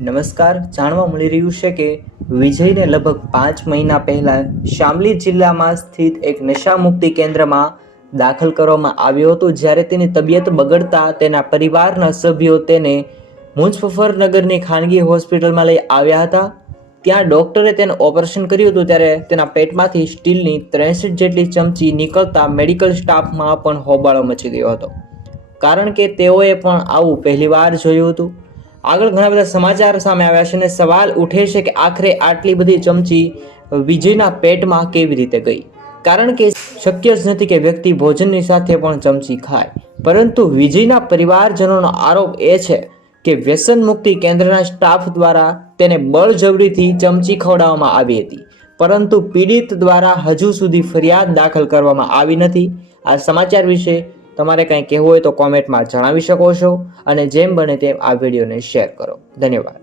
નમસ્કાર. જાણવા મળી રહ્યું છે કે વિજયને લગભગ 5 મહિના પહેલા શામલી જિલ્લામાં સ્થિત એક નશામુક્તિ કેન્દ્રમાં દાખલ કરવામાં આવ્યો હતો, જ્યારે તેની તબિયત બગડતા તેના પરિવારના સભ્યો તેને મુઝફ્ફરનગરની ખાનગી હોસ્પિટલમાં લઈ આવ્યા હતા. ત્યાં ડોક્ટરે તેનું ઓપરેશન કર્યું હતું, ત્યારે તેના પેટમાંથી સ્ટીલની 63 જેટલી ચમચી નીકળતા મેડિકલ સ્ટાફમાં પણ હોબાળો મચી ગયો હતો, કારણ કે તેઓએ પણ આવું પહેલીવાર જોયું હતું. આગળ ઘણા બધા સમાચાર સામે આવ્યા છે અને સવાલ ઉઠે છે કે આખરે આટલી બધી ચમચી વિજયના પેટમાં કેવી રીતે ગઈ, કારણ કે શક્ય જ નથી કે વ્યક્તિ ભોજનની સાથે પણ ચમચી ખાય. પરંતુ વિજયના પરિવારજનોનો આરોપ એ છે કે વ્યસન મુક્તિ કેન્દ્રના સ્ટાફ દ્વારા તેને બળજબરીથી ચમચી ખવડાવવામાં આવી હતી, પરંતુ પીડિત દ્વારા હજુ સુધી ફરિયાદ દાખલ કરવામાં આવી નથી. આ સમાચાર વિશે તમારે કંઈ કહેવું હોય તો કોમેન્ટમાં જણાવી શકો છો, અને જેમ બને તેમ આ વિડીયોને શેર કરો. ધન્યવાદ.